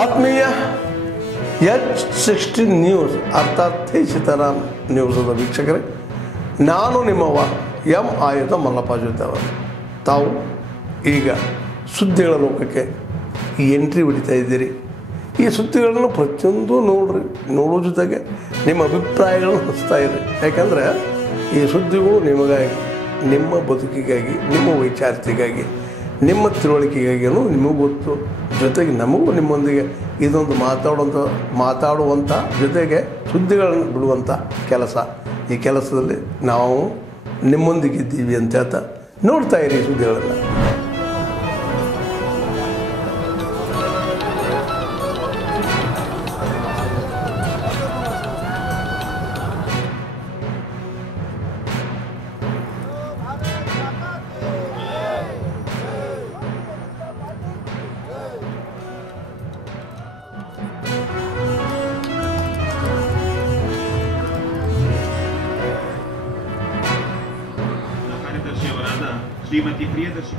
ಆತ್ಮೀಯ H16 news ಅರ್ಥಾತ್ ಸೀತಾರಾಮ್ ನ್ಯೂಸದ ವೀಕ್ಷಕರೇ, ನಾನು ನಿಮ್ಮವ ಎಂ ಆಯುಧ ಮಲ್ಲಪ್ಪ ಜೊತೆವ. ತಾವು ಈಗ ಸುದ್ದಿಗಳ ಲೋಕಕ್ಕೆ ಎಂಟ್ರಿ ಹೊಡಿತಾ ಇದ್ದೀರಿ. ಈ ಸುದ್ದಿಗಳನ್ನು ಪ್ರತಿಯೊಂದು ನೋಡೋ ಜೊತೆಗೆ ನಿಮ್ಮ ಅಭಿಪ್ರಾಯಗಳನ್ನು ಹಂಚ್ತಾ ಇರಿ. ಯಾಕಂದರೆ ಈ ಸುದ್ದಿಗಳು ನಿಮಗಾಗಿ, ನಿಮ್ಮ ಬದುಕಿಗಾಗಿ, ನಿಮ್ಮ ವೈಚಾರಿಕೆಗಾಗಿ, ನಿಮ್ಮ ತಿಳುವಳಿಕೆಗಾಗಿಯೂ ನಿಮಗೂ ಗೊತ್ತು. ಜೊತೆಗೆ ನಮಗೂ ನಿಮ್ಮೊಂದಿಗೆ ಇದೊಂದು ಮಾತಾಡುವಂಥ ಜೊತೆಗೆ ಸುದ್ದಿಗಳನ್ನು ಬಿಡುವಂಥ ಕೆಲಸ. ಈ ಕೆಲಸದಲ್ಲಿ ನಾವು ನಿಮ್ಮೊಂದಿಗಿದ್ದೀವಿ ಅಂತ ಹೇಳ್ತಾ ನೋಡ್ತಾ ಇರಿ ಸುದ್ದಿಗಳನ್ನು. ಶ್ರೀಮತಿ ಪ್ರಿಯದರ್ಶಿ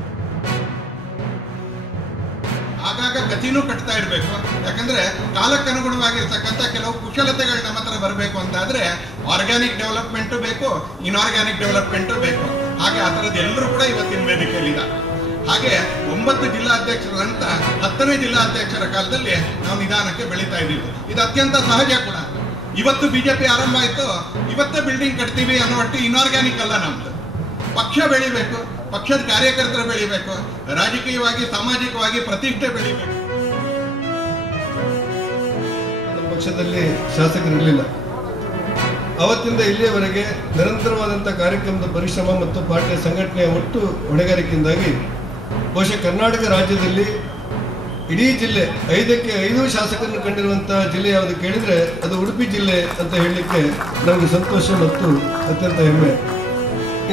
ಆಗಾಗ ಗತಿನೂ ಕಟ್ತಾ ಇರಬೇಕು. ಯಾಕಂದ್ರೆ ಕಾಲಕ್ಕನುಗುಣವಾಗಿರ್ತಕ್ಕಂಥ ಕೆಲವು ಕುಶಲತೆಗಳು ನಮ್ಮ ಹತ್ರ ಬರಬೇಕು ಅಂತಾದ್ರೆ ಆರ್ಗ್ಯಾನಿಕ್ ಡೆವಲಪ್ಮೆಂಟು ಬೇಕು, ಇನ್ಆರ್ಗ್ಯಾನಿಕ್ ಡೆವಲಪ್ಮೆಂಟು ಬೇಕು. ಹಾಗೆ ಆ ಥರದ್ದು ಎಲ್ಲರೂ ಕೂಡ ಇವತ್ತಿನ ವೇದಿಕೆಯಲ್ಲಿದೆ. ಹಾಗೆ 9 ಜಿಲ್ಲಾಧ್ಯಕ್ಷರಂತ 10ನೇ ಜಿಲ್ಲಾಧ್ಯಕ್ಷರ ಕಾಲದಲ್ಲಿ ನಾವು ನಿಧಾನಕ್ಕೆ ಬೆಳೀತಾ ಇದ್ದೀವಿ. ಇದು ಅತ್ಯಂತ ಸಹಜ ಕೂಡ. ಇವತ್ತು ಬಿಜೆಪಿ ಆರಂಭ ಆಯಿತು, ಇವತ್ತೇ ಬಿಲ್ಡಿಂಗ್ ಕಟ್ತೀವಿ ಅನ್ನೋ ಒಟ್ಟು ಇನ್ಆರ್ಗ್ಯಾನಿಕ್ ಅಲ್ಲ. ನಮ್ದು ಪಕ್ಷ ಬೆಳಿಬೇಕು, ಪಕ್ಷದ ಕಾರ್ಯಕರ್ತರು ಬೆಳಿಬೇಕು, ರಾಜಕೀಯವಾಗಿ ಸಾಮಾಜಿಕವಾಗಿ ಪ್ರತಿಷ್ಠೆ ಬೆಳಿಬೇಕು. ಪಕ್ಷದಲ್ಲಿ ಶಾಸಕರಿರಲಿಲ್ಲ. ಅವತ್ತಿಂದ ಇಲ್ಲಿಯವರೆಗೆ ನಿರಂತರವಾದಂಥ ಕಾರ್ಯಕ್ರಮದ ಪರಿಶ್ರಮ ಮತ್ತು ಪಾರ್ಟಿಯ ಸಂಘಟನೆಯ ಒಟ್ಟು ಹೊಣೆಗಾರಿಕೆಯಿಂದಾಗಿ ಬಹುಶಃ ಕರ್ನಾಟಕ ರಾಜ್ಯದಲ್ಲಿ ಇಡೀ ಜಿಲ್ಲೆ 5ಕ್ಕೆ 5 ಶಾಸಕರನ್ನು ಕಂಡಿರುವಂಥ ಜಿಲ್ಲೆ ಯಾವುದು ಕೇಳಿದರೆ ಅದು ಉಡುಪಿ ಜಿಲ್ಲೆ ಅಂತ ಹೇಳಲಿಕ್ಕೆ ನಮಗೆ ಸಂತೋಷ ಮತ್ತು ಅತ್ಯಂತ ಹೆಮ್ಮೆ.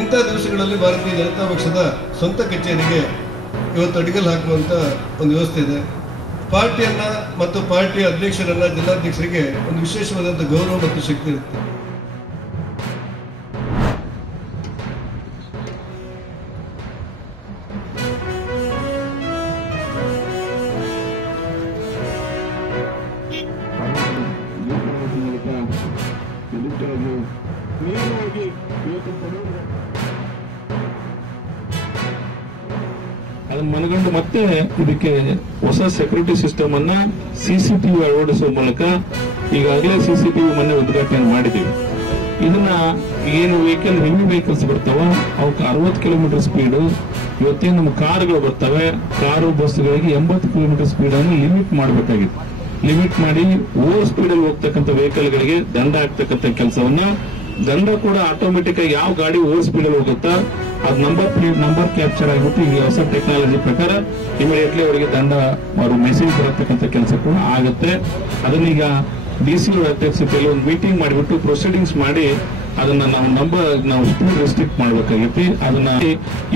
ಇಂಥ ದಿವಸಗಳಲ್ಲಿ ಭಾರತೀಯ ಜನತಾ ಪಕ್ಷದ ಸ್ವಂತ ಕಚೇರಿಗೆ ಇವತ್ತು ಅಡಿಗಲ್ ಹಾಕುವಂಥ ಒಂದು ವ್ಯವಸ್ಥೆ ಇದೆ. ಪಾರ್ಟಿಯನ್ನು ಮತ್ತು ಪಾರ್ಟಿಯ ಅಧ್ಯಕ್ಷರನ್ನು, ಜಿಲ್ಲಾಧ್ಯಕ್ಷರಿಗೆ ಒಂದು ವಿಶೇಷವಾದಂಥ ಗೌರವ ಮತ್ತು ಶಕ್ತಿ ಇರುತ್ತೆ. ಅದನ್ನು ಮನಗಂಡು ಮತ್ತೆ ಇದಕ್ಕೆ ಹೊಸ ಸೆಕ್ಯೂರಿಟಿ ಸಿಸ್ಟಮ್ ಅನ್ನ CCTV ಅಳವಡಿಸುವ ಮೂಲಕ ಈಗಾಗಲೇ CCTV ಮೊನ್ನೆ ಉದ್ಘಾಟನೆ ಮಾಡಿದ್ದೀವಿ. ಇದನ್ನ ಏನು ಹೆವಿ ವೆಹಿಕಲ್ಸ್ ಬರ್ತಾವ ಅವಕ್ಕೆ 60 ಕಿಲೋಮೀಟರ್ ಸ್ಪೀಡ್, ಇವತ್ತೇನು ನಮ್ಮ ಕಾರ್ಗಳು ಬರ್ತವೆ, ಕಾರು ಬಸ್ಗಳಿಗೆ 80 ಕಿಲೋಮೀಟರ್ ಸ್ಪೀಡ್ ಅನ್ನು ಲಿಮಿಟ್ ಮಾಡಬೇಕಾಗಿತ್ತು. ಲಿಮಿಟ್ ಮಾಡಿ ಓವರ್ ಸ್ಪೀಡ್ ಅಲ್ಲಿ ಹೋಗ್ತಕ್ಕಂಥ ವೆಹಿಕಲ್ಗಳಿಗೆ ದಂಡ ಹಾಕ್ತಕ್ಕಂಥ ಕೆಲಸವನ್ನ, ದಂಡ ಕೂಡ ಆಟೋಮೆಟಿಕ್ ಆಗಿ ಯಾವ ಗಾಡಿ ಓವರ್ ಸ್ಪೀಡ್ ಅಲ್ಲಿ ಹೋಗುತ್ತಾ ಅದು ನಂಬರ್ ಕ್ಯಾಪ್ಚರ್ ಆಗಿಬಿಟ್ಟು ಈಗ ಹೊಸ ಟೆಕ್ನಾಲಜಿ ಪ್ರಕಾರ ಇಮಿಡಿಯೇಟ್ಲಿ ಅವರಿಗೆ ದಂಡ ಅವರು ಮೆಸೇಜ್ ಬರತಕ್ಕಂಥ ಕೆಲಸ ಕೂಡ ಆಗುತ್ತೆ. ಅದನ್ನೀಗ DC ಅಧ್ಯಕ್ಷತೆಯಲ್ಲಿ ಒಂದು ಮೀಟಿಂಗ್ ಮಾಡಿಬಿಟ್ಟು ಪ್ರೊಸೀಡಿಂಗ್ಸ್ ಮಾಡಿ ಅದನ್ನ ನಾವು ಸ್ಪೀಡ್ ರೆಸ್ಟ್ರಿಕ್ಟ್ ಮಾಡಬೇಕಾಗಿತ್ತು. ಅದನ್ನ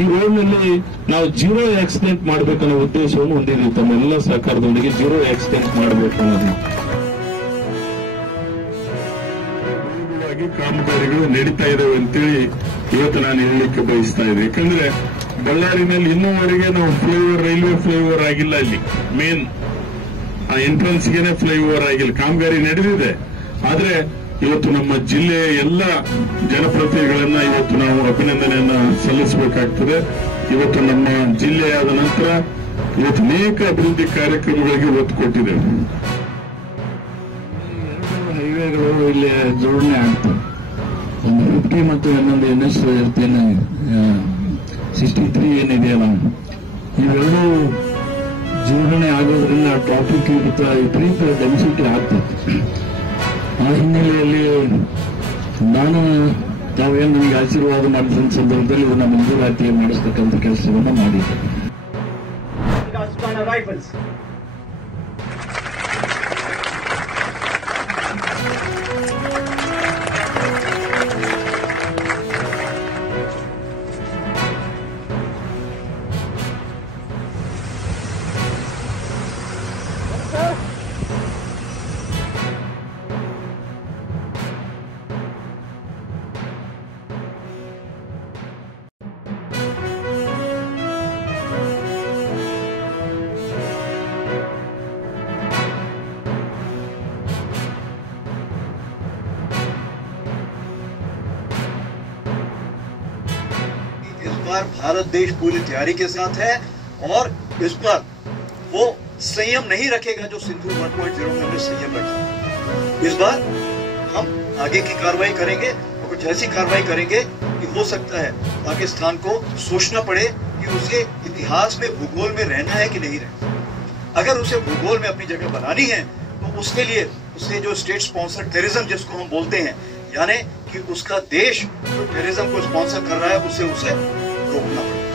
ಈ ರೋಡ್ ನಲ್ಲಿ ನಾವು 0 ಆಕ್ಸಿಡೆಂಟ್ ಮಾಡಬೇಕನ್ನೋ ಉದ್ದೇಶವನ್ನು ಹೊಂದಿದ್ದೀವಿ. ತಮ್ಮೆಲ್ಲ ಸಹಕಾರದೊಂದಿಗೆ 0 ಆಕ್ಸಿಡೆಂಟ್ ಮಾಡಬೇಕು ಅನ್ನೋದು ಕಾಮಗಾರಿಗಳು ನಡೀತಾ ಇದಾವೆ ಅಂತೇಳಿ ಇವತ್ತು ನಾನು ಹೇಳಲಿಕ್ಕೆ ಬಯಸ್ತಾ ಇದ್ದೆ. ಯಾಕಂದ್ರೆ ಬಳ್ಳಾರಿನಲ್ಲಿ ಇನ್ನೂವರೆಗೆ ನಾವು ರೈಲ್ವೆ ಫ್ಲೈಓವರ್ ಆಗಿಲ್ಲ. ಇಲ್ಲಿ ಮೇನ್ ಆ ಎಂಟ್ರೆನ್ಸ್ಗೆನೆ ಫ್ಲೈಓವರ್ ಆಗಿಲ್ಲ. ಕಾಮಗಾರಿ ನಡೆದಿದೆ, ಆದ್ರೆ ಇವತ್ತು ನಮ್ಮ ಜಿಲ್ಲೆಯ ಎಲ್ಲ ಜನಪ್ರತಿನಿಧಿಗಳನ್ನ ಇವತ್ತು ನಾವು ಅಭಿನಂದನೆಯನ್ನ ಸಲ್ಲಿಸಬೇಕಾಗ್ತದೆ. ಇವತ್ತು ನಮ್ಮ ಜಿಲ್ಲೆಯಾದ ನಂತರ ಇವತ್ತು ಅನೇಕ ಅಭಿವೃದ್ಧಿ ಕಾರ್ಯಕ್ರಮಗಳಿಗೆ ಒತ್ತು ಕೊಟ್ಟಿದ್ದೇವೆ. ಹೈವೇಗಳು ಇಲ್ಲಿ ಜೋಡಣೆ ಆಗ್ತವೆ. ಒಂದು 50 ಮತ್ತು ಇನ್ನೊಂದು NS 63 ಏನಿದೆಯಲ್ಲ, ಇವೆರಡೂ ಜೋಡಣೆ ಆಗೋದ್ರಿಂದ ಟ್ರಾಫಿಕ್ ವಿಪರೀತ ಡೆನ್ಸಿಟಿ ಆಗ್ತದೆ. ಆ ಹಿನ್ನೆಲೆಯಲ್ಲಿ ನಾನು ತಾವೇನು ನನಗೆ ಆಶೀರ್ವಾದ ಮಾಡಿದ ಸಂದರ್ಭದಲ್ಲಿ ಇದನ್ನ ಮಂಜೂರಾತಿ ಮಾಡಿಸ್ತಕ್ಕಂಥ ಕೆಲಸವನ್ನು ಮಾಡಿದ್ದೆ. बार भारत देश पूरी तैयारी के साथ है और इस बार वो संयम नहीं रखेगा जो सिंधु 1.0 में हमने संयम रखा। इस बार हम आगे की कार्रवाई करेंगे और कुछ ऐसी कार्रवाई करेंगे कि हो सकता है पाकिस्तान को सोचना पड़े कि उसे इतिहास में भूगोल में रहना है कि नहीं रहना। अगर उसे भूगोल में अपनी जगह बनानी है तो उसके लिए उसे जो स्टेट स्पॉन्सर टेररिज्म जिसको हम बोलते हैं, यानी कि उसका देश जो टेररिज्म को स्पॉन्सर कर रहा है उसे रोकना पड़ेगा।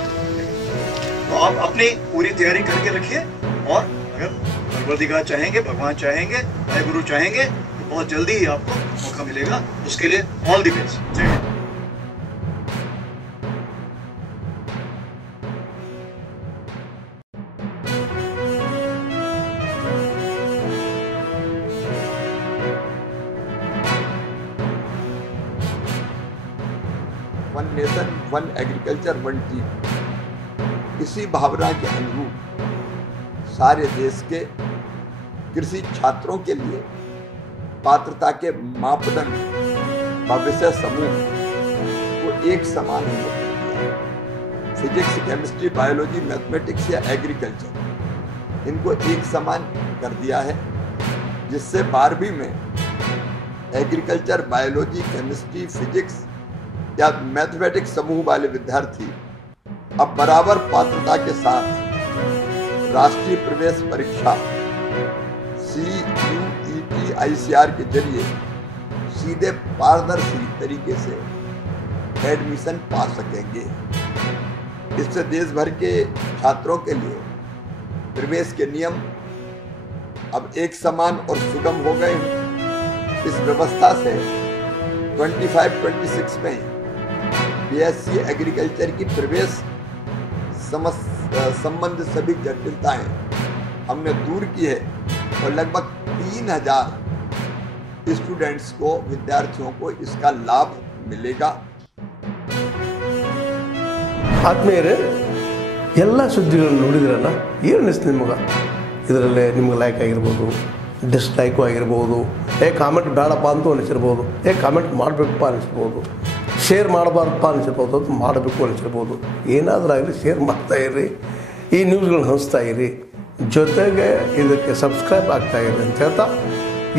तो आप अपनी पूरी तैयारी करके रखिए और अगर परवरदिगार चाहेंगे, भगवान चाहेंगे, भाई गुरु चाहेंगे तो बहुत जल्दी ही आपको मौका मिलेगा। उसके लिए ऑल द बेस्ट। जय Hind. One nation one agriculture one team, इसी भावना के अनुरूप सारे देश के कृषि छात्रों के लिए पात्रता के मापदंड व विषय समूह को एक समान किया है। फिजिक्स, केमिस्ट्री, बायोलॉजी, मैथमेटिक्स या एग्रीकल्चर, इनको एक समान कर दिया है, जिससे 12वीं में एग्रीकल्चर, बायोलॉजी, केमिस्ट्री, फिजिक्स या मैथमेटिक्स समूह वाले विद्यार्थी अब बराबर पात्रता के साथ राष्ट्रीय प्रवेश परीक्षा CUET ICR के जरिए सीधे पारदर्शी तरीके से एडमिशन पा सकेंगे। इससे देश भर के छात्रों के लिए प्रवेश के नियम अब एक समान और सुगम हो गए हैं। इस व्यवस्था से 25-26 में BSc एग्रीकल्चर की प्रवेश संबंध सभी जटिलताएं हमने दूर की है और लगभग 3000 स्टूडेंट्स को, विद्यार्थियों को इसका लाभ मिलेगा। ಆತ್ಮೀಯರೇ, ಎಲ್ಲ ಸುದ್ದಿಗಳನ್ನು ನೋಡಿದ್ರಲ್ಲ, ಏನು ಅನಿಸ್ತು ನಿಮಗೆ? ಇದರಲ್ಲೇ ನಿಮ್ಗೆ ಲೈಕ್ ಆಗಿರ್ಬೋದು, ಡಿಸ್ಲೈಕು ಆಗಿರ್ಬೋದು, ಕಾಮೆಂಟ್ ಬೇಡಪ್ಪ ಅಂತೂ ಅನಿಸಿರ್ಬೋದು, ಕಾಮೆಂಟ್ ಮಾಡಬೇಕಪ್ಪ ಅನಿಸಿರ್ಬೋದು, ಶೇರ್ ಮಾಡಬಾರ್ದಪ್ಪ ಅನಿಸಿರ್ಬೋದು, ಅದು ಮಾಡಬೇಕು ಅನಿಸಿರ್ಬೋದು. ಏನಾದರೂ ಆಗಲಿ ಶೇರ್ ಮಾಡ್ತಾಯಿರ್ರಿ, ಈ ನ್ಯೂಸ್ಗಳನ್ನ ಹಂಚ್ತಾ ಇರಿ, ಜೊತೆಗೆ ಇದಕ್ಕೆ ಸಬ್ಸ್ಕ್ರೈಬ್ ಆಗ್ತಾಯಿರಿ ಅಂತ ಹೇಳ್ತಾ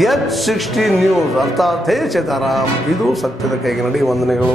H16 ನ್ಯೂಸ್ ಅರ್ಥಾತ್ ಹೇ ಸೀತಾರಾಮ್, ಇದು ಸತ್ಯದ ಕೈಗೆ ನಡಿ. ವಂದನೆಗಳು.